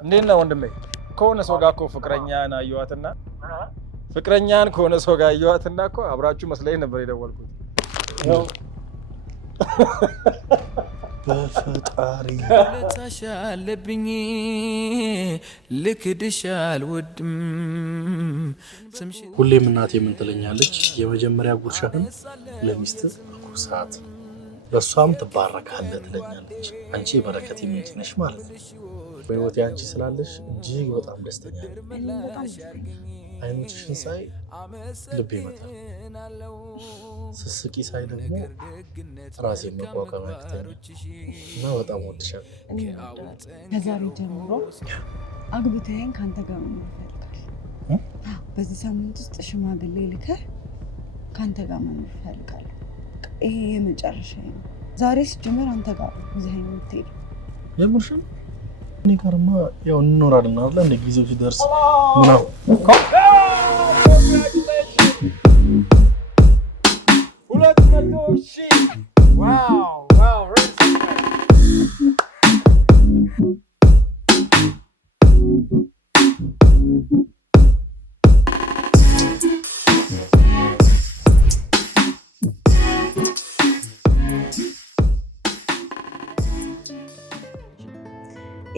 እንዴት ነው ወንድሜ? ከሆነ ሰው ጋር እኮ ፍቅረኛን አየኋትና ፍቅረኛን ከሆነ ሰው ጋር አየኋትና እኮ አብራችሁ መስለኝ ነበር የደወልኩት። ነው በፈጣሪ ለታሻለብኝ ልክድሻል ወድም ሁሌም እናቴ ምን ትለኛለች? የመጀመሪያ ጉርሻህን ለሚስት አጉርሳት ለሷም ትባረካለህ ትለኛለች። አንቺ በረከት ምንጭ ነሽ ማለት ነው። በህይወቴ አንቺ ስላለሽ እጅግ በጣም ደስተኛ ነኝ። አይኖችሽን ሳይ ልቤ ይመታል። ስስቂ ሳይ ደግሞ ራሴን መቋቋም ያቅተኛል እና በጣም ወድሻለሁ። ከዛሬ ጀምሮ አግብተኸኝ ከአንተ ጋር መኖር እፈልጋለሁ። በዚህ ሳምንት ውስጥ ሽማግሌ ልከህ ከአንተ ጋር መኖር እፈልጋለሁ። ይሄ የመጨረሻ ነው። ዛሬ ሲጀመር አንተ ጋር ይዘኸኝ የምትሄደው የምርሽን? እኔ ጋርማ ያው እንኖራለን አይደል? እንደ ጊዜው ሲደርስ ምናምን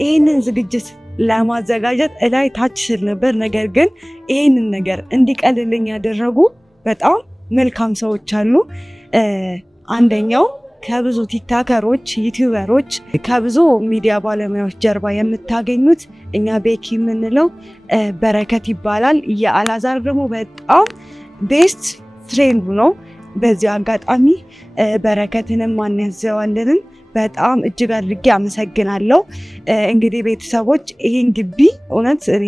ይህንን ዝግጅት ለማዘጋጀት እላይ ታች ስል ነበር። ነገር ግን ይህንን ነገር እንዲቀልልኝ ያደረጉ በጣም መልካም ሰዎች አሉ። አንደኛው ከብዙ ቲክታከሮች፣ ዩቲዩበሮች፣ ከብዙ ሚዲያ ባለሙያዎች ጀርባ የምታገኙት እኛ ቤኪ የምንለው በረከት ይባላል። የአላዛር ደግሞ በጣም ቤስት ፍሬንዱ ነው። በዚህ አጋጣሚ በረከትንም ማንያዘዋለንን በጣም እጅግ አድርጌ አመሰግናለሁ። እንግዲህ ቤተሰቦች ይሄን ግቢ እውነት እኔ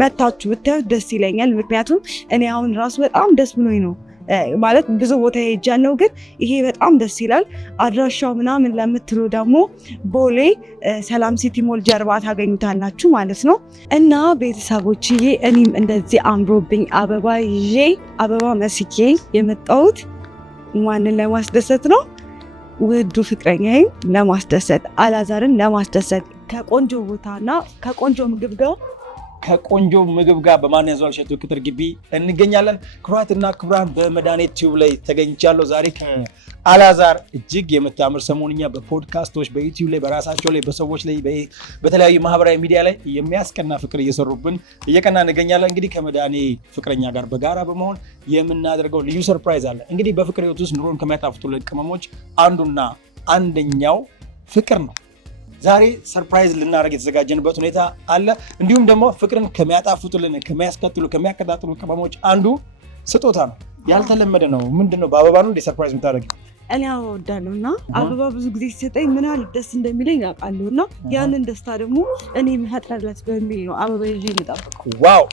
መታችሁ ብታዩት ደስ ይለኛል። ምክንያቱም እኔ አሁን ራሱ በጣም ደስ ብሎኝ ነው ማለት ብዙ ቦታ ሄጃለሁ፣ ግን ይሄ በጣም ደስ ይላል። አድራሻው ምናምን ለምትሉ ደግሞ ቦሌ ሰላም ሲቲ ሞል ጀርባ ታገኙታላችሁ ማለት ነው። እና ቤተሰቦችዬ እኔም እንደዚህ አምሮብኝ አበባ ይዤ አበባ መስዬ የመጣሁት ማንን ለማስደሰት ነው? ውዱ ፍቅረኛዬን ለማስደሰት፣ አላዛርን ለማስደሰት ከቆንጆ ቦታና ከቆንጆ ምግብ ጋር በማን ያዘዋል ሸቶ ክትር ግቢ እንገኛለን። ክቡራትና ክቡራን በመድኃኒት ቲዩብ ላይ ተገኝቻለሁ። ዛሬ ከአላዛር እጅግ የምታምር ሰሞንኛ በፖድካስቶች በዩቲዩብ ላይ በራሳቸው ላይ በሰዎች ላይ በተለያዩ ማህበራዊ ሚዲያ ላይ የሚያስቀና ፍቅር እየሰሩብን እየቀና እንገኛለን። እንግዲህ ከመድኃኒት ፍቅረኛ ጋር በጋራ በመሆን የምናደርገው ልዩ ሰርፕራይዝ አለ። እንግዲህ በፍቅር ህይወት ውስጥ ኑሮን ከሚያጣፍጡ ቅመሞች አንዱና አንደኛው ፍቅር ነው። ዛሬ ሰርፕራይዝ ልናደርግ የተዘጋጀንበት ሁኔታ አለ። እንዲሁም ደግሞ ፍቅርን ከሚያጣፍጡልን ከሚያቀጣጥሉ ቅመሞች አንዱ ስጦታ ነው። ያልተለመደ ነው። ምንድነው? በአበባ ነው እንደ ሰርፕራይዝ የምታደርጊው? እኔ አወዳለሁ እና አበባ ብዙ ጊዜ ሲሰጠኝ ምን ያህል ደስ እንደሚለኝ አውቃለሁ። እና ያንን ደስታ ደግሞ እኔ መፈጥረለት በሚል ነው አበባ ይዤ የምጠብቀው። ዋው!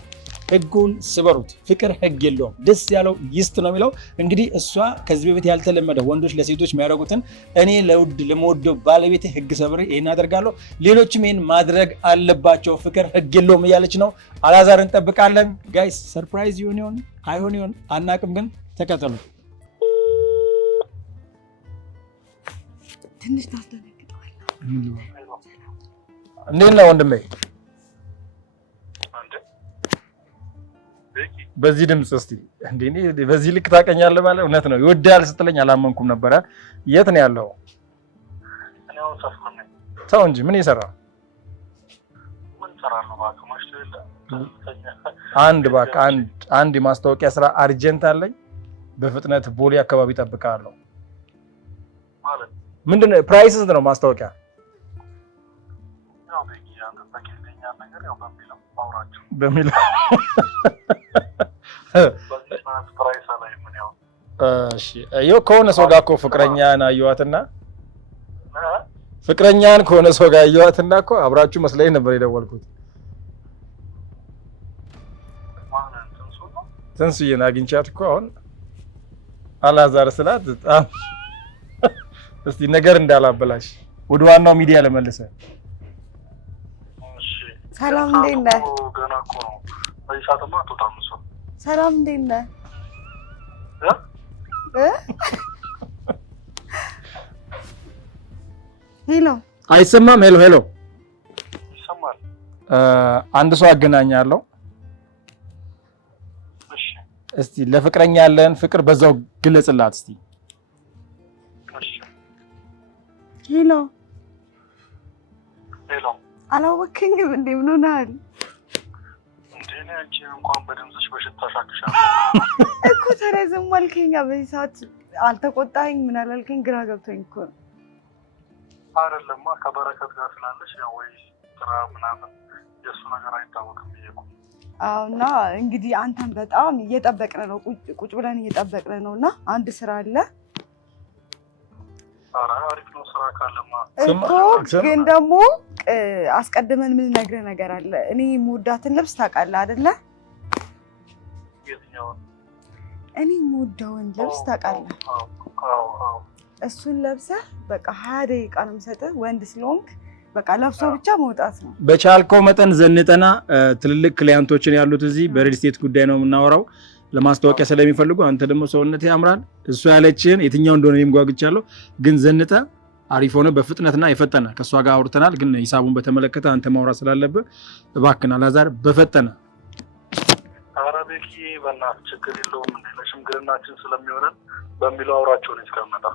ህጉን ስበሩት። ፍቅር ህግ የለውም። ደስ ያለው ይስጥ ነው የሚለው። እንግዲህ እሷ ከዚህ በፊት ያልተለመደ ወንዶች ለሴቶች የሚያደርጉትን እኔ ለመወደው ባለቤቴ ህግ ሰብሬ ይሄን አደርጋለሁ፣ ሌሎችም ይሄን ማድረግ አለባቸው፣ ፍቅር ህግ የለውም እያለች ነው። አላዛር እንጠብቃለን። ጋይስ ሰርፕራይዝ ይሆን አይሆን ይሆን አናቅም፣ ግን ተከተሉ። ትንሽ ታስደነግጠዋል። እንዴት ነው ወንድሜ? በዚህ ድምጽ እስቲ እንዴ በዚህ ልክ ታቀኛለህ ማለት እውነት ነው። ይወዳል ስትለኝ አላመንኩም ነበረ። የት ነው ያለው? ተው እንጂ ምን ይሰራ? አንድ የማስታወቂያ ስራ አርጀንት አለኝ። በፍጥነት ቦሌ አካባቢ እጠብቅሃለሁ። ምንድነው ፕራይስ ነው ማስታወቂያ? በሚል እሺ አየሁ። ከሆነ ሰው ጋር እኮ ፍቅረኛን አየኋትና ፍቅረኛን ከሆነ ሰው ጋር አየኋትና እኮ አብራችሁ መስለኝ ነበር የደወልኩት። ትንሱዬን አግኝቻት እኮ አሁን አላዛር ስላት በጣም እስቲ ነገር እንዳላበላሽ ወደ ዋናው ሚዲያ ለመለሰ። ሰላም እንዴት ነህ? ሰላም እንዴት ነህ? ሄሎ አይሰማም? ሄሎ ይሰማል። አንድ ሰው አገናኛለሁ። እስቲ ለፍቅረኛ ያለን ፍቅር በዛው ግለጽላት እስቲ። ሄሎ አላወቅኝም እንዴ? ምን ሆነሃል? እንዴ አንቺ እንኳን በድምፅሽ በሽታሽ አክሻለሁ እኮ። ታዲያ ዝም አልከኝ። በዚህ ሰዓት አልተቆጣኸኝ? ምን አላልከኝ? ግራ ገብቶኝ እኮ ነው። አይደለማ ከበረከት ጋር ስላለሽ ያው ወይ ስራ ምናምን የእሱ ነገር አይታወቅም ብዬ እኮ። አዎ እና እንግዲህ አንተን በጣም እየጠበቅን ነው፣ ቁጭ ብለን እየጠበቅን ነው። እና አንድ ስራ አለ። ኧረ አሪፍ ነው ስራ ካለማ እኮ። ግን ደግሞ አስቀድመን ምን ነግረህ ነገር አለ። እኔ የምወዳትን ልብስ ታውቃለህ አይደለ? የትኛውን? እኔ የምወደውን ልብስ ታውቃለህ? እሱን ለብሰህ በቃ 20 ደቂቃ ነው የምሰጥህ። ወንድ ስለሆንክ በቃ ለብሶ ብቻ መውጣት ነው። በቻልከው መጠን ዘንጠና። ትልልቅ ክሊያንቶችን ያሉት እዚህ በሪል ስቴት ጉዳይ ነው የምናወራው፣ ለማስታወቂያ ስለሚፈልጉ። አንተ ደግሞ ሰውነት ያምራል። እሱ ያለችን የትኛው እንደሆነ እኔም ጓጉቻለሁ። ግን ዘንጠ አሪፍ ሆነ በፍጥነትና የፈጠነ። ከእሷ ጋር አውርተናል፣ ግን ሂሳቡን በተመለከተ አንተ ማውራት ስላለብህ እባክህን አላዛር በፈጠነ። ኧረ ቤኪ በእናትህ ችግር የለውም እንደ ለሽምግልናችን ስለሚሆነን በሚለው አውራቸው ነው እስከመጣ።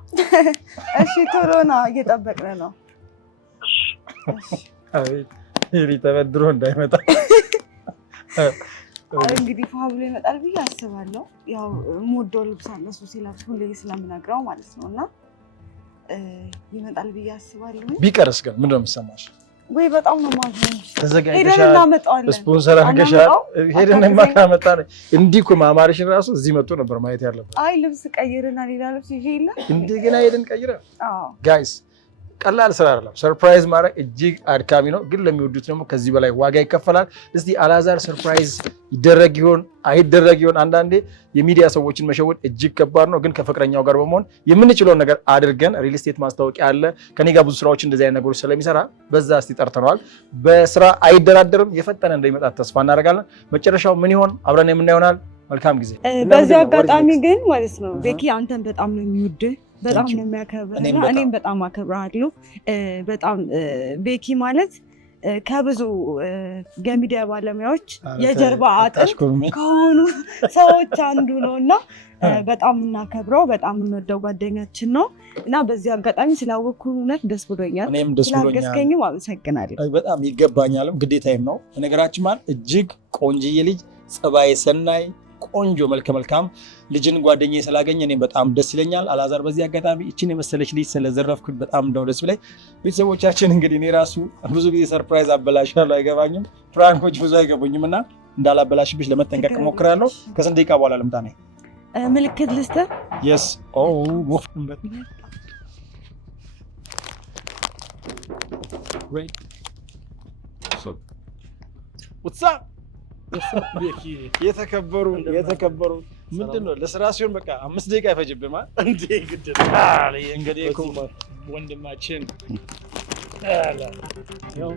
እሺ ቶሎ ና፣ እየጠበቅን ነው። አቤት ተበድሮ እንዳይመጣ እንግዲህ ፋብሎ ይመጣል ብዬ አስባለሁ። ያው የምወደው ልብስ አለ እሱ ሲለብስ ሁሌ ስለምነግረው ማለት ነው። እና ይመጣል ብዬ አስባለሁ። ቢቀርስ ግን ምንድን ነው የሚሰማሽ? ወይ በጣም ነው ማዝነው። ተዘጋጅተሻል? ሄደን እናመጣዋለን። ስፖንሰር አድርገሻል? ሄደን ማካመጣ ነው። እንዲህ እኮ ማማርሽን ራሱ እዚህ መጥቶ ነበር ማየት ያለበት። አይ ልብስ ቀይርና ሌላ ልብስ ይዤ የለ እንደገና ሄደን ቀይረን። ጋይስ ቀላል ስራ አይደለም። ሰርፕራይዝ ማድረግ እጅግ አድካሚ ነው፣ ግን ለሚወዱት ደግሞ ከዚህ በላይ ዋጋ ይከፈላል። እስቲ አላዛር ሰርፕራይዝ ይደረግ ይሆን አይደረግ ይሆን? አንዳንዴ የሚዲያ ሰዎችን መሸወድ እጅግ ከባድ ነው፣ ግን ከፍቅረኛው ጋር በመሆን የምንችለውን ነገር አድርገን ሪል ስቴት ማስታወቂያ አለ። ከኔ ጋር ብዙ ስራዎች እንደዚህ አይነት ነገሮች ስለሚሰራ በዛ እስቲ ጠርተነዋል። በስራ አይደራደርም። የፈጠነ እንደሚመጣ ተስፋ እናደርጋለን። መጨረሻው ምን ይሆን አብረን የምናየው ይሆናል። መልካም ጊዜ። በዚህ አጋጣሚ ግን ማለት ነው ቤኪ አንተን በጣም ነው የሚወድህ፣ በጣም ነው የሚያከብርህ እና እኔም በጣም አከብርሃለሁ። በጣም ቤኪ ማለት ከብዙ የሚዲያ ባለሙያዎች የጀርባ አጥንት ከሆኑ ሰዎች አንዱ ነው እና በጣም እናከብረው፣ በጣም እንወደው ጓደኛችን ነው እና በዚህ አጋጣሚ ስላወቅኩ እውነት ደስ ብሎኛል። እኔም ደስ ብሎኛል። ስላገዝከኝም አመሰግናለሁ። በጣም ይገባኛልም ግዴታዬም ነው። በነገራችን ማለት እጅግ ቆንጅዬ ልጅ፣ ጸባይ ሰናይ፣ ቆንጆ መልከ መልካም ልጅን ጓደኛዬ ስላገኘ እኔም በጣም ደስ ይለኛል። አላዛር በዚህ አጋጣሚ እችን የመሰለች ልጅ ስለዘረፍኩት በጣም ነው ደስ ብለኝ። ቤተሰቦቻችን እንግዲህ እኔ ራሱ ብዙ ጊዜ ሰርፕራይዝ አበላሻለሁ፣ አይገባኝም። ፍራንኮች ብዙ አይገቡኝም እና እንዳላበላሽብሽ ለመጠንቀቅ እሞክራለሁ። ከስንት ደቂቃ በኋላ ልምጣ ነኝ? ምልክት ልስጥህ? የስ ወፍበት የተከበሩ ምንድን ነው ለስራ ሲሆን በቃ 5 ደቂቃ አይፈጅብማ እንዴ? ግድ እንግዲህ እኮ ወንድማችን ያው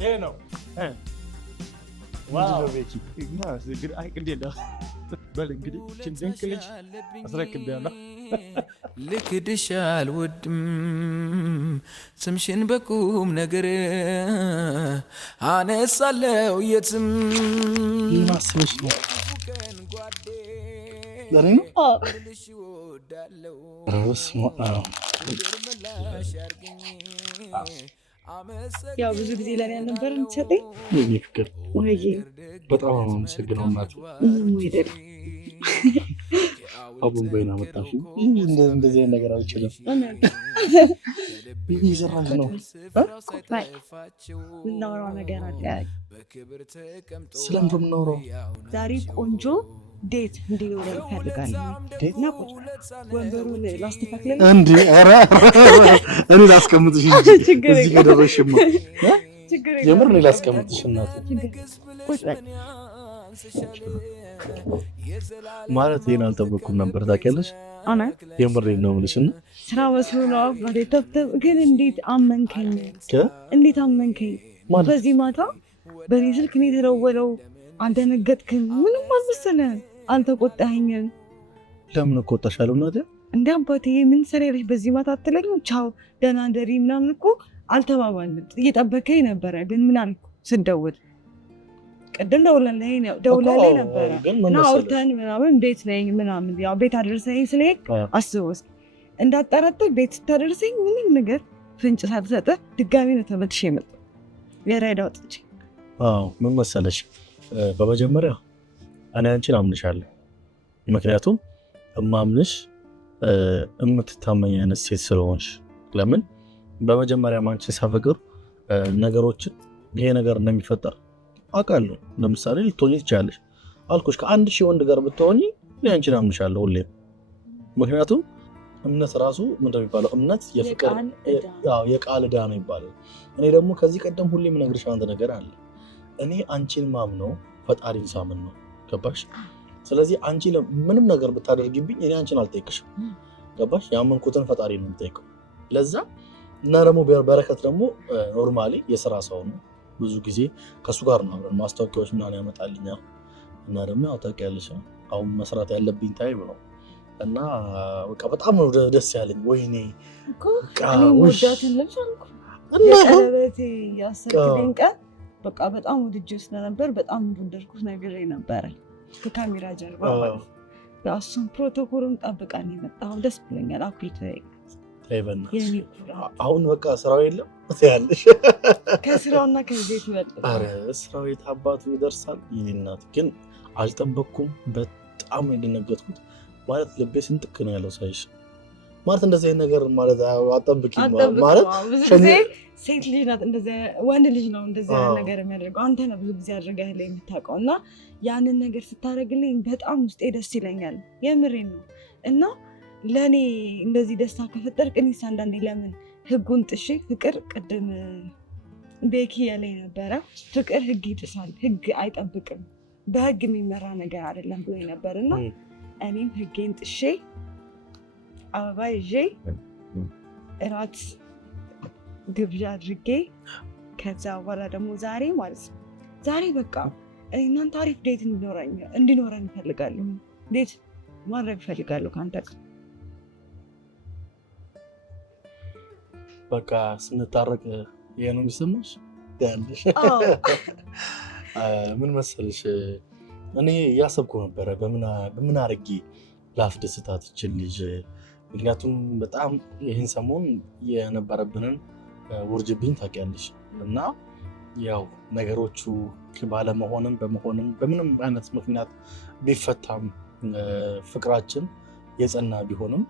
ይሄ ነው። ዋው ቤኪ በል እንግዲህ ድንቅ ልጅ አስረክቤያለሁ። ልክድሽ አልወድም ስምሽን በቁም ነገር አነሳለው የትም ማስበሽ ነው ለኔ ነው። ያው ብዙ ጊዜ ለኔ አልነበረ የምትሰጠኝ የኔ ፍቅር ወይ? በጣም አመሰግናለሁ እናቴ። አቡን በይና መጣሽ። እንደዚህ ነገር አልችልም። ምን ይዘራሽ ነው? ምናወራው ነገር አለ። ስለምን የምናወራው? ዛሬ ቆንጆ ዴት እንዲኖረን እፈልጋለሁ። ዴት ነው። ወንበሩን ላስተካክል እንዴ? ኧረ እኔ ላስቀምጥሽ እንጂ እዚህ ከደረስሽማ የምር እኔ ላስቀምጥሽ እናቴ። ማለት ይሄን አልጠበኩም ነበር ታውቂያለሽ። አናት የምሬን ነው የምልሽ። እና ስራ መስሎ ነው አባቴ ተብተብ ግን እንዴት አመንከኝ? እንዴት አመንከኝ? በዚህ ማታ በኔ ስልክ ነው የተደወለው። አልደነገጥክም? ምንም አልመሰለህም? አልተቆጣኸኝም? ለምን እቆጣሻለሁ እናቴ? እንደ አባቴ ምን ሰራሽ በዚህ ማታ አትለኝም? ቻው ደህና ደሪ ምናምን እኮ አልተባባልንም። እየጠበከኝ ነበረ። ግን ምን አልኩ ስደውል? ቅድም ደውለልኝ ነበረ እና አውርተን ምናምን እንዴት ነኝ ምናምን ያው ቤት አደረሰኝ ስለሄድክ አስበው እስኪ እንዳጠረጥር ቤት ስታደርሰኝ ምንም ነገር ፍንጭ ሳልሰጥህ ድጋሚ ነው ተመልሼ የመጣሁ የራይድ አውጥቼ። ምን መሰለሽ በመጀመሪያ እኔ አንቺን አምንሻለሁ። ምክንያቱም እማምንሽ የምትታመኝ አይነት ሴት ስለሆንሽ። ለምን በመጀመሪያ አንቺን ሳፈቅር ነገሮችን ይሄ ነገር እንደሚፈጠር አውቃለሁ። ለምሳሌ ልትሆኚ ትችያለሽ አልኩሽ። ከአንድ ሺህ ወንድ ጋር ብትሆኚ እኔ አንቺን አምንሻለሁ ሁሌም። ምክንያቱም እምነት ራሱ ምንድን ነው የሚባለው? እምነት የፍቅር የቃል ዕዳ ነው ይባላል። እኔ ደግሞ ከዚህ ቀደም ሁሌም እነግርሽ አንድ ነገር አለ። እኔ አንቺን ማምነው ፈጣሪን ሳምን ነው። ገባሽ? ስለዚህ አንቺ ምንም ነገር ብታደርጊብኝ እኔ አንቺን አልጠይቅሽም። ገባሽ? ያመንኩትን ፈጣሪ ነው የምጠይቀው። ለዛ እና ደግሞ በረከት ደግሞ ኖርማሊ የስራ ሰው ነው። ብዙ ጊዜ ከሱ ጋር ነው አብረን ማስታወቂያዎች ምናምን ያመጣልኛል። እና ደግሞ ያው ታውቂያለሽ አሁን መስራት ያለብኝ ታይም ነው እና በቃ በጣም ነው ደስ ያለኝ። ወይኔ እኮ እኔ ወዳትን ልጅ አልኩ የቀለበቴ ያሰርክልኝ ቀን በቃ በጣም ወድጄው ስለነበር በጣም እንደወደድኩት ነገር ነበረ። ከካሜራ ጀርባ እሱን ፕሮቶኮሉን ጠብቀን የመጣሁ ደስ ብሎኛል። አኩሪት አሁን በቃ ስራው የለም ያለሽ ከስራውና ከቤት ይበልጥ። ኧረ ስራው የት አባቱ ይደርሳል። የኔ እናት ግን አልጠበቅኩም። በጣም የደነገጥኩት ማለት ልቤ ስንጥቅ ነው ያለው ሳይሽ ማለት እንደዚህ አይነት ነገር ማለት አጠብቂ ማለት ሴት ልጅ ናት እንደዚህ ወንድ ልጅ ነው እንደዚህ አይነት ነገር የሚያደርገው። አንተ ነው ብዙ ጊዜ አድርገህልኝ የምታውቀው እና ያንን ነገር ስታደርግልኝ በጣም ውስጤ ደስ ይለኛል። የምሬን ነው። እና ለእኔ እንደዚህ ደስታ ከፈጠርክ እኔስ አንዳንዴ ለምን ህጉን ጥሼ ፍቅር ቅድም ቤኪ ያለኝ ነበረ ፍቅር ህግ ይጥሳል፣ ህግ አይጠብቅም፣ በህግ የሚመራ ነገር አይደለም ብሎኝ ነበር እና እኔም ህጌን ጥሼ አበባ ይዤ እራት ግብዣ አድርጌ ከዛ በኋላ ደግሞ ዛሬ ማለት ነው ዛሬ በቃ እናንተ አሪፍ ዴት እንዲኖረን እፈልጋለሁ። ዴት ማድረግ እፈልጋለሁ ከአንተ ጋር በቃ ስንታረቅ ይሄ ነው የሚሰማሽ ያለሽ። ምን መሰለሽ እኔ እያሰብኩ ነበረ በምን አድርጌ ላስደስታት ይችል ልጅ። ምክንያቱም በጣም ይህን ሰሞን የነበረብንን ውርጅብኝ ታውቂያለሽ እና ያው ነገሮቹ ባለመሆንም በመሆንም በምንም አይነት ምክንያት ቢፈታም ፍቅራችን የጸና ቢሆንም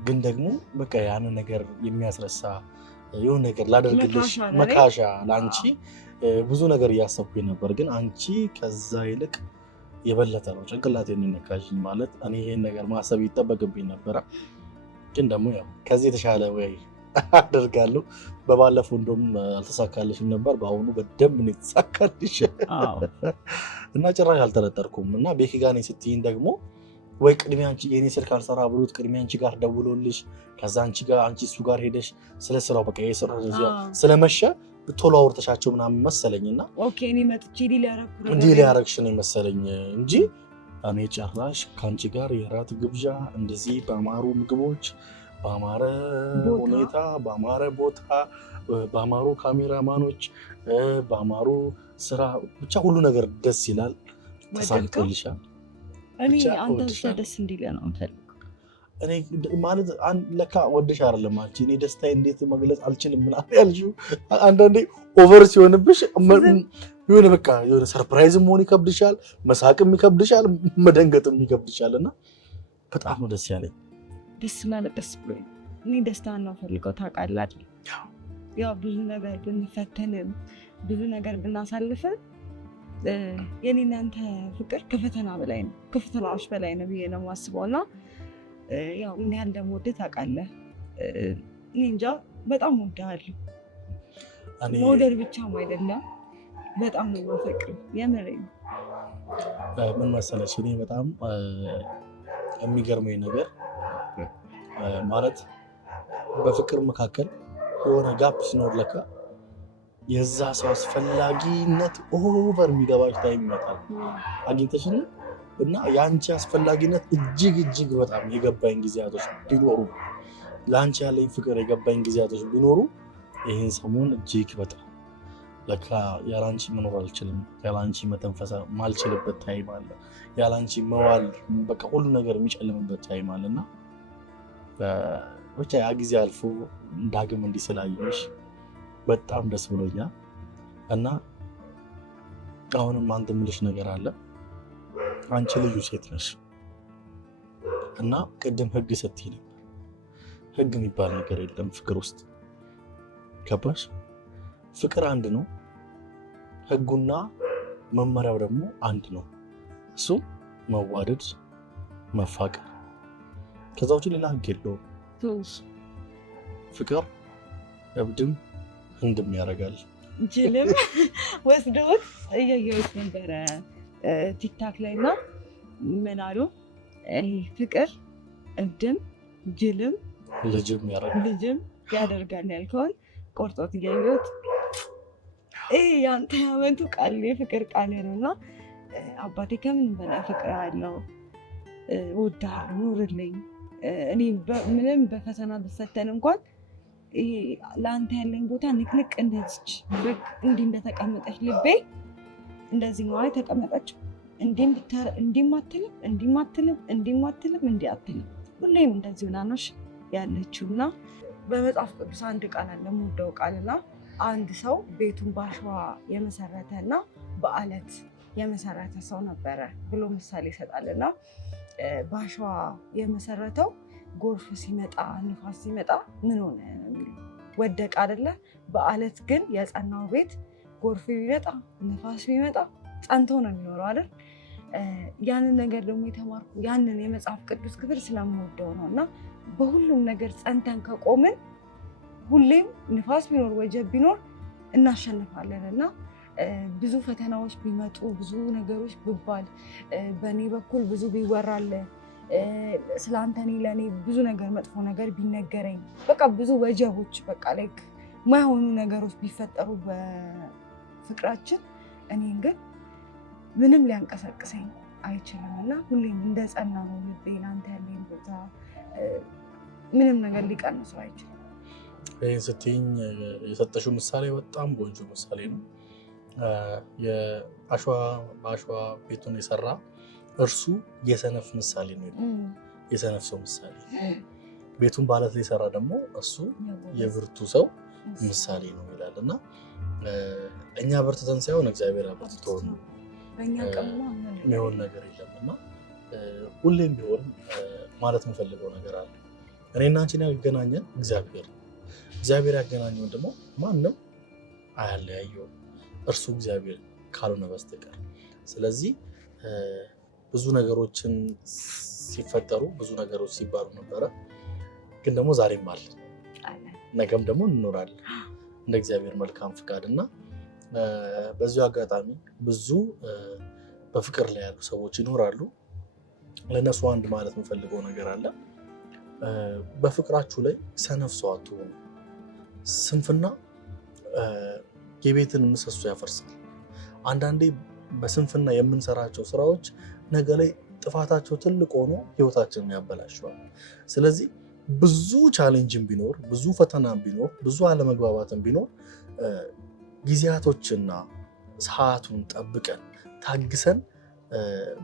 ግን ደግሞ በቃ ያንን ነገር የሚያስረሳ የሆነ ነገር ላደርግልሽ መካሻ ለአንቺ ብዙ ነገር እያሰብኩኝ ነበር። ግን አንቺ ከዛ ይልቅ የበለጠ ነው ጭንቅላቴን ነካሽኝ። ማለት እኔ ይሄን ነገር ማሰብ ይጠበቅብኝ ነበረ። ግን ደግሞ ያው ከዚህ የተሻለ ወይ አደርጋለሁ። በባለፈው እንደውም አልተሳካልሽም ነበር፣ በአሁኑ በደንብ ነው የተሳካልሽ እና ጭራሽ አልተረጠርኩም። እና ቤኪ ጋር ነኝ ስትይኝ ደግሞ ወይ ቅድሚያ አንቺ የኔ ስልክ አልሰራ ብሎት ቅድሚያ አንቺ ጋር ደውሎልሽ ከዛ አንቺ እሱ ጋር ሄደሽ ስለ ስራው በቃ የስራ ስለመሸ ቶሎ አውርተሻቸው ምናምን መሰለኝና ኦኬ እኔ መጥቼ እንዲህ ሊያረግሽ ነው መሰለኝ እንጂ እኔ ጭራሽ ከአንቺ ጋር የራት ግብዣ እንደዚህ በአማሩ ምግቦች፣ በአማረ ሁኔታ፣ በአማረ ቦታ፣ በአማሩ ካሜራማኖች፣ በአማሩ ስራ ብቻ ሁሉ ነገር ደስ ይላል። ተሳክቶልሻል። እኔ አንተ ደስ እንዲል ነው እንፈልግ እኔ ማለት ለካ ወደሽ አይደለም አንቺ እኔ ደስታዬ እንዴት መግለጽ አልችልም ምናምን ያልሽው አንዳንዴ ኦቨር ሲሆንብሽ የሆነ በቃ የሆነ ሰርፕራይዝም መሆን ይከብድሻል፣ መሳቅም ይከብድሻል፣ መደንገጥም ይከብድሻል እና በጣም ነው ደስ ያለኝ። ደስ ማለት ደስ ብሎኝ እኔ ደስታን ነው ፈልገው ታውቃለህ አይደል? ያው ብዙ ነገር ብንፈተንም ብዙ ነገር ብናሳልፈን የኔና አንተ ፍቅር ከፈተና በላይ ነው፣ ከፈተናዎች በላይ ነው ብዬ ነው የማስበው እና ያው ምን ያህል እንደምወድህ ታውቃለህ። እኔ እንጃ በጣም እወድሃለሁ። መውደድ ብቻም አይደለም በጣም ነው የማፈቅርህ። የምሬን ምን መሰለሽ እኔ በጣም የሚገርመኝ ነገር ማለት በፍቅር መካከል የሆነ ጋፕ ሲኖር ለካ የዛ ሰው አስፈላጊነት ኦቨር የሚገባሽ ታይም ይመጣል። አግኝተሽኝ እና የአንቺ አስፈላጊነት እጅግ በጣም የገባኝ ጊዜያቶች ቢኖሩ ለአንቺ ያለኝ ፍቅር የገባኝ ጊዜያቶች ቢኖሩ ይህን ሰሞን እጅግ በጣም ለካ ያላንቺ መኖር አልችልም፣ ያላንቺ መተንፈስ ማልችልበት ታይም አለ፣ ያላንቺ መዋል በቃ ሁሉ ነገር የሚጨልምበት ታይም አለና ብቻ ያ ጊዜ አልፎ ዳግም እንዲህ ስላየሽ በጣም ደስ ብሎኛል። እና አሁንም አንተ የምልሽ ነገር አለ። አንቺ ልዩ ሴት ነሽ እና ቅድም ህግ ስትይ ነበር። ህግ የሚባል ነገር የለም ፍቅር ውስጥ ገባሽ? ፍቅር አንድ ነው፣ ህጉና መመሪያው ደግሞ አንድ ነው። እሱ መዋደድ፣ መፋቀር። ከዛ ውጭ ሌላ ህግ የለውም። ፍቅር እብድም ህንድም ያደርጋል። ጅልም ወስደውት እያየሁት ነበረ ቲክታክ ላይ እና ምን አሉ? ፍቅር እብድም ጅልም ልጅም ያደርጋል ያልከውን ቆርጦት እያየሁት ያንተ ያመንቱ ቃል የፍቅር ቃል ነው እና አባቴ ከምን በላይ ፍቅር አለው። እወድሃለሁ፣ ኑርልኝ። እኔ ምንም በፈተና ብፈተን እንኳን ለአንተ ያለኝ ቦታ ንቅንቅ እንደዚች እንዲህ እንደተቀመጠች ልቤ እንደዚህ ነው የተቀመጠችው። እንዲህ አትልም ሁሌም እንደዚህ ሆና ነው ያለችው። እና በመጽሐፍ ቅዱስ አንድ ቃል አለ የምወደው ቃልና አንድ ሰው ቤቱን በአሸዋ የመሰረተ እና በአለት የመሰረተ ሰው ነበረ ብሎ ምሳሌ ይሰጣልና በአሸዋ የመሰረተው ጎርፍ ሲመጣ ንፋስ ሲመጣ ምን ሆነ ወደቀ አይደለ? በአለት ግን የጸናው ቤት ጎርፍ ቢመጣ ንፋስ ቢመጣ ጸንቶ ነው የሚኖረው አይደል? ያንን ነገር ደግሞ የተማርኩ ያንን የመጽሐፍ ቅዱስ ክፍል ስለምወደው ነው። እና በሁሉም ነገር ጸንተን ከቆምን ሁሌም ንፋስ ቢኖር ወጀብ ቢኖር እናሸንፋለን። እና ብዙ ፈተናዎች ቢመጡ ብዙ ነገሮች ቢባል በእኔ በኩል ብዙ ቢወራል ስለአንተ እኔ ለእኔ ብዙ ነገር መጥፎ ነገር ቢነገረኝ በቃ ብዙ ወጀቦች በቃ ላይ ማይሆኑ ነገሮች ቢፈጠሩ በፍቅራችን እኔን ግን ምንም ሊያንቀሳቅሰኝ አይችልም። እና ሁሌም እንደ ጸና ነው ልቤ ለአንተ ያለኝ ቦታ ምንም ነገር ሊቀንሰው አይችልም። ይህን ስትይኝ የሰጠሽው ምሳሌ በጣም ቆንጆ ምሳሌ ነው። በአሸዋ ቤቱን የሰራ እርሱ የሰነፍ ምሳሌ ነው። የሰነፍ ሰው ምሳሌ። ቤቱን በአለት ላይ የሰራ ደግሞ እሱ የብርቱ ሰው ምሳሌ ነው ይላል። እና እኛ በርትተን ሳይሆን እግዚአብሔር አበርትቶ ነው የሚሆን ነገር የለም። እና ሁሌም ቢሆን ማለት የምፈልገው ነገር አለ። እኔና አንቺን ያገናኘን እግዚአብሔር ያገናኘውን ደግሞ ማንም አያለያየውም እርሱ እግዚአብሔር ካልሆነ በስተቀር። ስለዚህ ብዙ ነገሮችን ሲፈጠሩ ብዙ ነገሮች ሲባሉ ነበረ፣ ግን ደግሞ ዛሬም አለን፣ ነገም ደግሞ እንኖራለን እንደ እግዚአብሔር መልካም ፍቃድ። እና በዚሁ አጋጣሚ ብዙ በፍቅር ላይ ያሉ ሰዎች ይኖራሉ። ለእነሱ አንድ ማለት የምፈልገው ነገር አለ። በፍቅራችሁ ላይ ሰነፍ ሰው አትሆኑ። ስንፍና የቤትን ምሰሶ ያፈርሳል። አንዳንዴ በስንፍና የምንሰራቸው ስራዎች ነገ ላይ ጥፋታቸው ትልቅ ሆኖ ህይወታችንን ያበላሸዋል። ስለዚህ ብዙ ቻሌንጅን ቢኖር፣ ብዙ ፈተናን ቢኖር፣ ብዙ አለመግባባትን ቢኖር ጊዜያቶችና ሰዓቱን ጠብቀን ታግሰን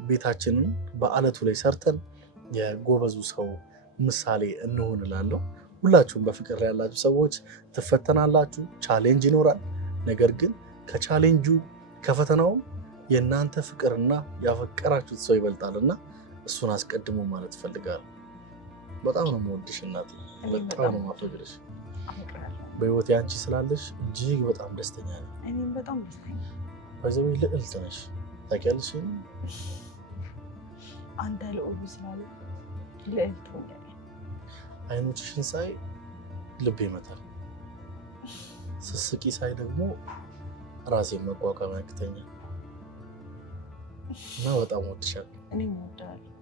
ቤታችንን በአለቱ ላይ ሰርተን የጎበዙ ሰው ምሳሌ እንሆን እላለሁ። ሁላችሁም በፍቅር ላይ ያላችሁ ሰዎች ትፈተናላችሁ፣ ቻሌንጅ ይኖራል። ነገር ግን ከቻሌንጁ ከፈተናውም የእናንተ ፍቅርና ያፈቀራችሁት ሰው ይበልጣልና እሱን አስቀድሞ ማለት እፈልጋለሁ። በጣም ነው የምወድሽ እናቴ፣ በጣም ነው የማፈቅርሽ። በህይወቴ አንቺ ስላለሽ እጅግ በጣም ደስተኛ ነኝ። እኔም በጣም ደስተኛ ባይዘው ልዕልት ነሽ ታውቂያለሽ። አንተ ልዑሉ ስላለ ልዕልት ሆኛለሁ። አይኖችሽን ሳይ ልብ ይመታል። ስስቂ ሳይ ደግሞ ራሴን መቋቋም ያቅተኛል እና በጣም ወድሻለሁ። እኔም እወድሃለሁ።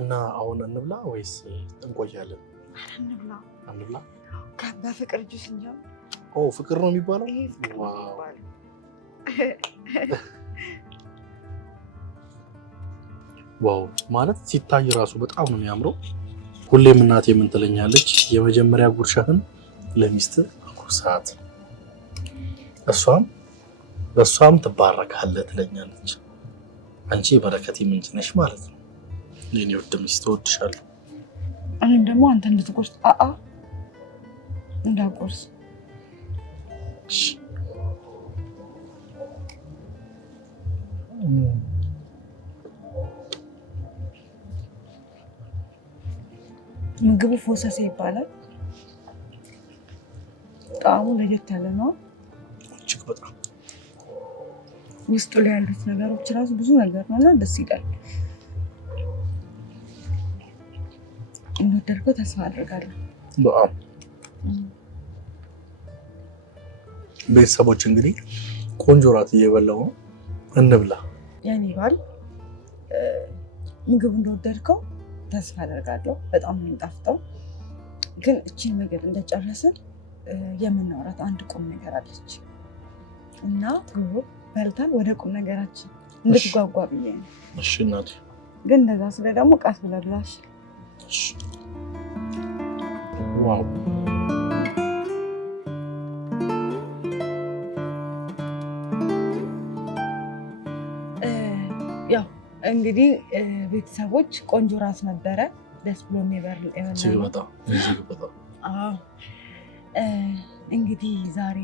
እና አሁን እንብላ ወይስ እንቆያለን? አንብላ በፍቅር ጁስ እንጂ ፍቅር ነው የሚባለው። ዋው ማለት ሲታይ ራሱ በጣም ነው የሚያምረው። ሁሌም እናቴ ምን ትለኛለች? የመጀመሪያ ጉርሻህን ለሚስት አጉርሳት፣ በሷም ትባረካለህ ትለኛለች። አንቺ የበረከቴ ምንጭ ነሽ ማለት ነው። የኔ ውድ ሚስት እወድሻለሁ። እኔም ደግሞ አንተ እንድትቆርስ እንዳቆርስ ምግቡ ፎሰሴ ይባላል። ጣዕሙ ለየት ያለ ነው። እጅግ በጣም ውስጡ ላይ ያሉት ነገሮች ራሱ ብዙ ነገር ነውና ደስ ይላል። እንደወደድከው ተስፋ አድርጋለሁ። በጣም ቤተሰቦች እንግዲህ ቆንጆ ራት እየበላው ነው። እንብላ። የኔ ባል ምግብ እንደወደድከው ተስፋ አደርጋለሁ። በጣም ነው የሚጣፍጠው። ግን እቺን ምግብ እንደጨረስን የምናወራት አንድ ቁም ነገር አለች እና በልተን ወደ ቁም ነገራችን እንድትጓጓ ብዬ ነው። እሺ እናቴ። ግን እንደዛ ስለ ደግሞ ቀስ ብለህ ብላሽ። እሺ። ዋው ያው እንግዲህ ቤተሰቦች ቆንጆ ራስ ነበረ። ደስ ብሎ እንግዲህ ዛሬ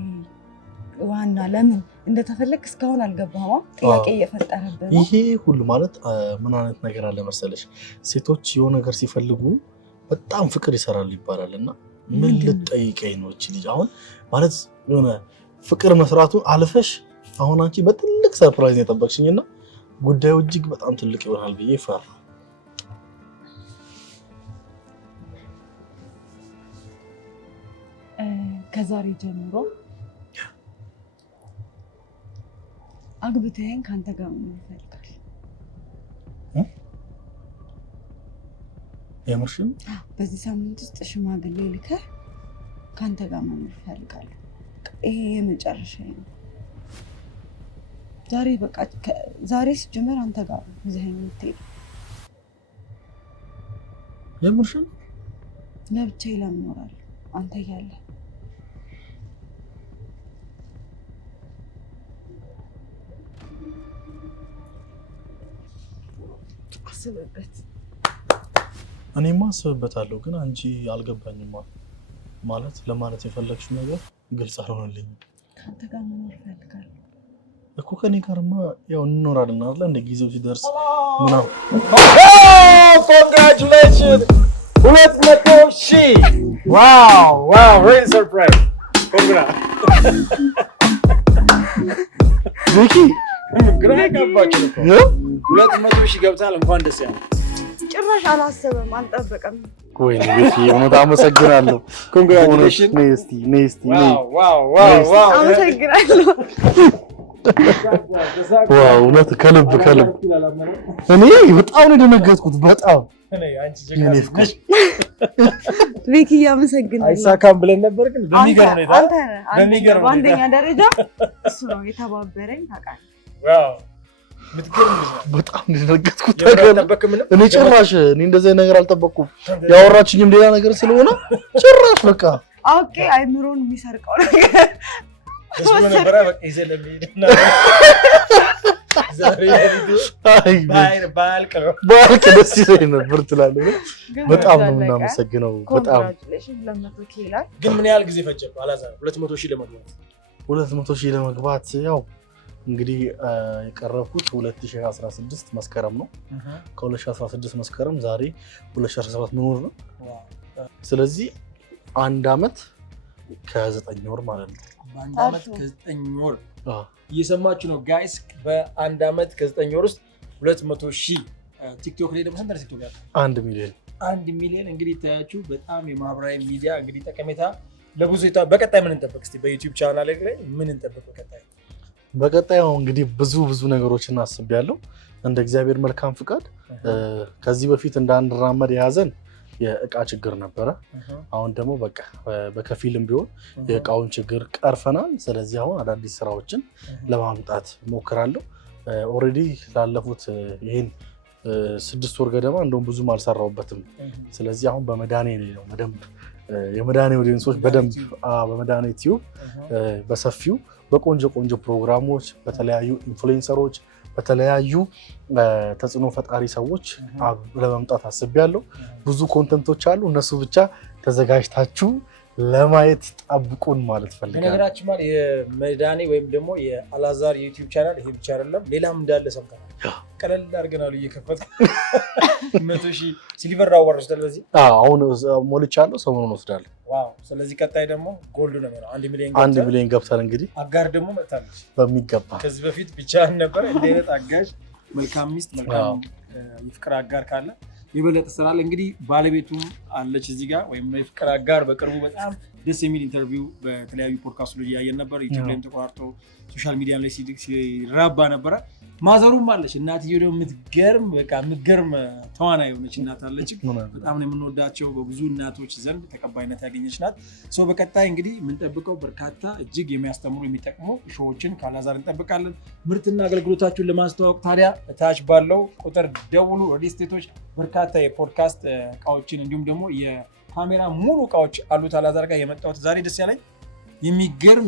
ዋና ለምን እንደተፈለግ እስካሁን አልገባህም። ጥያቄ እየፈጠረብህ ነው። ይሄ ሁሉ ማለት ምን አይነት ነገር አለ መሰለሽ፣ ሴቶች የሆነ ነገር ሲፈልጉ በጣም ፍቅር ይሰራሉ ይባላል እና ምን ልጠይቀኝ ነው እቺ ልጅ አሁን ማለት የሆነ ፍቅር መስራቱን አልፈሽ አሁን አንቺ በትልቅ ሰርፕራይዝ ነው የጠበቅሽኝና ጉዳዩ እጅግ በጣም ትልቅ ይሆናል ብዬ ፈራሁ። ከዛሬ ጀምሮ አግብተኸኝ ከአንተ ጋር መኖር እፈልጋለሁ። የምርሽን? በዚህ ሳምንት ውስጥ ሽማግሌ ልከህ ከአንተ ጋር መኖር እፈልጋለሁ። ይሄ የመጨረሻዬ ነው። ዛሬ በቃ ዛሬ ሲጀመር አንተ ጋር ይዘኸኝ የምትሄደው። የምርሽን? ለብቻዬ ለምን እኖራለሁ አንተ እያለ? አስብበት። እኔማ አስብበታለሁ፣ ግን አንቺ አልገባኝም። ማለት ለማለት የፈለግሽው ነገር ግልጽ አልሆነልኝም። ከአንተ ጋር መኖር እፈልጋለሁ እኮ። ከኔ ጋርማ ያው እንኖራለን አይደል? እንደ ጊዜው ሲደርስ ምናምን። ኮንግራቹሌሽን 200,000! ዋው ዋው! ሪሊ ሰርፕራይዝ! ኮንግራ ቪኪ ግራ ገባችሁ እኮ 200,000 ገብታል። እንኳን ደስ ያለ። ጭራሽ አላሰበም፣ አልጠበቀም። ወይ ቪኪ በጣም አመሰግናለሁ። ኮንግራቹሌሽን! ኔስቲ ዋው ዋው ዋው! አመሰግናለሁ። ዋው እውነት ከልብ እኔ በጣም ነው የደነገጥኩት። በጣም ቪኪ አመሰግናለሁ። አይሳካም ብለን ነበር፣ ግን በሚገርም ሁኔታ በአንደኛ ደረጃ እሱ ነው የተባበረኝ። ታውቃለህ? በጣም ነው የደነገጥኩት። እኔ ጭራሽ እንደዚህ ነገር አልጠበቅኩም። ያወራችኝም ሌላ ነገር ስለሆነ ጭራሽ በቃ ኦኬ አይምሮን የሚሰርቀው ነገር ነበረ። በቃ ይዘለልኝና ዛሬ ባልቅ ደስ ይለኝ ነበር ትላለህ። በጣም ነው የምናመሰግነው። በጣም ግን ምን ያህል ጊዜ ፈጀ አላዛር 200,000 ለመግባት? 200,000 ለመግባት ያው እንግዲህ የቀረብኩት 2016 መስከረም ነው። ከ2016 መስከረም ዛሬ 2017 መኖር ነው። ስለዚህ 1 ዓመት ከ9 ወር ማለት ነው። በ1 ዓመት ከ9 ወር እየሰማችሁ ነው ጋይስ። በ1 ዓመት ከ9 ወር ውስጥ 200,000። ቲክቶክ ላይ ደግሞ ስንት ነው ቲክቶክ ያለው? 1 ሚሊዮን። 1 ሚሊዮን እንግዲህ ታያችሁ። በጣም የማህበራዊ ሚዲያ እንግዲህ ጠቀሜታ ለብዙ በቀጣይ ምን እንጠብቅ? እስቲ በዩቲዩብ ቻናል ላይ ምን እንጠብቅ? በቀጣይ እንግዲህ ብዙ ነገሮችን አስቤያለሁ እንደ እግዚአብሔር መልካም ፍቃድ። ከዚህ በፊት እንዳንራመድ የያዘን የእቃ ችግር ነበረ። አሁን ደግሞ በቃ በከፊልም ቢሆን የእቃውን ችግር ቀርፈናል። ስለዚህ አሁን አዳዲስ ስራዎችን ለማምጣት ሞክራለሁ። ኦልሬዲ ላለፉት ይሄን 6 ወር ገደማ እንደውም ብዙም አልሰራሁበትም። ስለዚህ አሁን በመዳኔ ነው በደንብ የመዳኔ ኦዲየንሶች በደንብ በመዳኔ ቲዩብ በሰፊው በቆንጆ ፕሮግራሞች በተለያዩ ኢንፍሉዌንሰሮች በተለያዩ ተጽዕኖ ፈጣሪ ሰዎች ለመምጣት አስቤያለሁ። ብዙ ኮንተንቶች አሉ። እነሱ ብቻ ተዘጋጅታችሁ ለማየት ጠብቁን ማለት ፈልጋለሁ። በነገራችን ማለት የመዳኔ ወይም ደግሞ የአላዛር ዩቲዩብ ቻናል ይሄ ብቻ አይደለም፣ ሌላም እንዳለ ሰምተናል። ቀለል አድርገናል እየከፈተ 100,000 ሲልቨር አዋርድ ስለዚህ አሁን ሞልቻለሁ፣ ሰሞኑን ወስዳለሁ። ዋው! ስለዚህ ቀጣይ ደግሞ ጎልድ ነው የሚሆነው። 1 ሚሊዮን ገብተን እንግዲህ አጋር ደግሞ መጣለች በሚገባ። ከዚህ በፊት ብቻ ነበር እንደ አይነት አጋዥ መልካም ሚስት መልካም የፍቅር አጋር ካለ የበለጠ ስራለ። እንግዲህ ባለቤቱም አለች እዚህ ጋር ወይም የፍቅር አጋር በቅርቡ በጣም ደስ የሚል ኢንተርቪው በተለያዩ ፖድካስት ላይ ያየን ነበር። ዩቲዩብ ላይም ተቆራርጦ ሶሻል ሚዲያ ላይ ሲራባ ነበረ። ማዘሩም አለች። እናትየው ደግሞ የምትገርም ተዋናይ የሆነች እናት አለች። በጣም ነው የምንወዳቸው። በብዙ እናቶች ዘንድ ተቀባይነት ያገኘች ናት። በቀጣይ እንግዲህ የምንጠብቀው በርካታ እጅግ የሚያስተምሩ የሚጠቅሙ ሾዎችን ከአላዛር እንጠብቃለን። ምርትና አገልግሎታችሁን ለማስተዋወቅ ታዲያ ታች ባለው ቁጥር ደውሉ። ሪል ስቴቶች በርካታ የፖድካስት እቃዎችን እንዲሁም ደግሞ የካሜራ ሙሉ እቃዎች አሉት። አላዛር ጋር የመጣሁት ዛሬ ደስ ያለኝ የሚገርም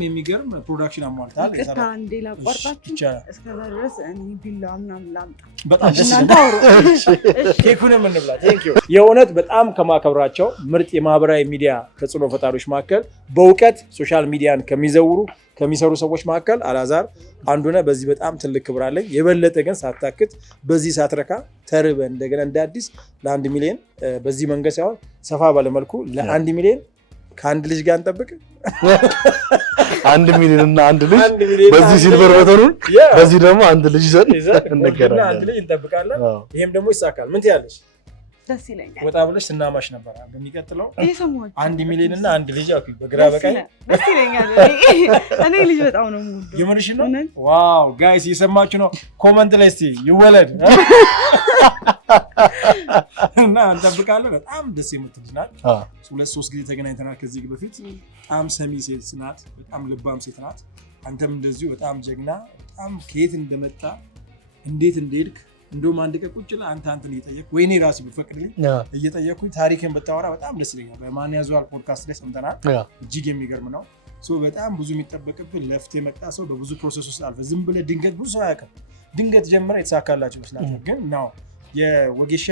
ፕሮዳክሽን አሟልታል። አንዴ ላቋርጣችሁ እስከዛ ድረስ እኔ ቢላዋ ምናምን ላምጣ። በጣም ደስ ይላል። ኬኩንም እንብላ። ቴንኪው። የእውነት በጣም ከማከብራቸው ምርጥ የማህበራዊ ሚዲያ ተጽዕኖ ፈጣሪዎች መካከል በእውቀት ሶሻል ሚዲያን ከሚሰሩ ሰዎች መካከል አላዛር አንዱ ነው። በዚህ በጣም ትልቅ ክብር አለኝ። የበለጠ ግን ሳታክት በዚህ ሳትረካ ተርበ እንደገና እንደ አዲስ ለ1 ሚሊዮን በዚህ መንገድ ሳይሆን ሰፋ ባለመልኩ ለ1 ሚሊዮን ከአንድ ልጅ ጋር እንጠብቅ። 1 ሚሊዮን እና 1 ልጅ በዚህ ሲልቨር በተኑን በዚህ ደግሞ 1 ልጅ ይዘን እንገናኛለን። 1 ልጅ እንጠብቃለን። ይሄም ደግሞ ይሳካል። ምን ትያለሽ? ደስ ይለኛል። ወጣ ብለሽ ስናማሽ ነበር። በሚቀጥለው 1 ሚሊዮን እና 1 ልጅ አኩ በግራ በቀኝ ደስ ይለኛል። እኔ ልጅ በጣም ነው የምወደው። የምርሽ ነው? ዋው ጋይስ እየሰማችሁ ነው። ኮመንት ላይ እስቲ ይወለድ እና እንጠብቃለን። በጣም ደስ የምትል ልጅ ናት። 2-3 ጊዜ ተገናኝተናል ከዚህ በፊት። በጣም ሰሚ ሴት ናት። በጣም ልባም ሴት ናት። አንተም እንደዚሁ በጣም ጀግና፣ በጣም ከየት እንደመጣ እንዴት እንደሄድክ እንደውም አንድ ቀን ቁጭ ብለህ አንተን እየጠየቅኩ ወይኔ ራሴ ብፈቅድልኝ እየጠየቅኩኝ ታሪክን ብታወራ በጣም ደስ ይለኛል። በማን ያዘዋል ፖድካስት ላይ ሰምተናል። እጅግ የሚገርም ነው። በጣም ብዙ የሚጠበቅብህ ለፍተህ የመጣ ሰው በብዙ ፕሮሰስ ውስጥ አልፈህ ዝም ብለህ ድንገት ብዙ ሰው አያውቅም። ድንገት ጀምረህ የተሳካላቸው ይመስላል። ግን ነው የወጌሻ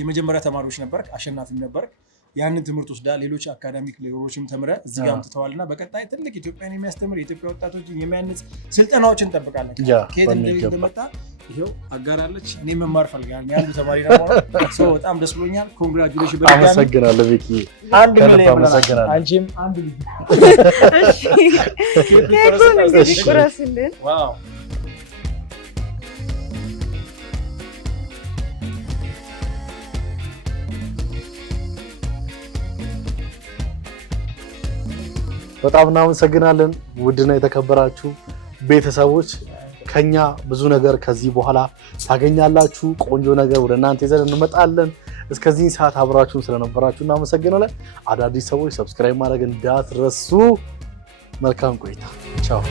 የመጀመሪያ ተማሪዎች ነበርክ፣ አሸናፊም ነበርክ። ያንን ትምህርት ወስዳ ሌሎች አካዳሚክ ሌሎችም ተምረህ እዚህ ጋር አምጥተዋልና በቀጣይ ትልቅ ኢትዮጵያን የሚያስተምር የኢትዮጵያ ወጣቶችን የሚያንጽ ስልጠናዎችን እንጠብቃለን። ከየት እንደመጣ ይሄው አጋራለች። እኔ መማር ፈልጋለሁ። ያንዱ ተማሪ ነው። በጣም ደስ ብሎኛል። ኮንግራቹሌሽን። በጣም አመሰግናለሁ ቤኪ። 1 ሚሊዮን ብለናል። አንቺም 1 ልጅ። እሺ ኬኩን እንግዲህ ቁረስልን። ዋው በጣም እናመሰግናለን። ውድና የተከበራችሁ ቤተሰቦች ከኛ ብዙ ነገር ከዚህ በኋላ ታገኛላችሁ። ቆንጆ ነገር ወደ እናንተ ይዘን እንመጣለን። እስከዚህ ሰዓት አብራችሁን ስለነበራችሁ እናመሰግናለን። አዳዲስ ሰዎች ሰብስክራይብ ማድረግ እንዳትረሱ። መልካም ቆይታ። ቻው።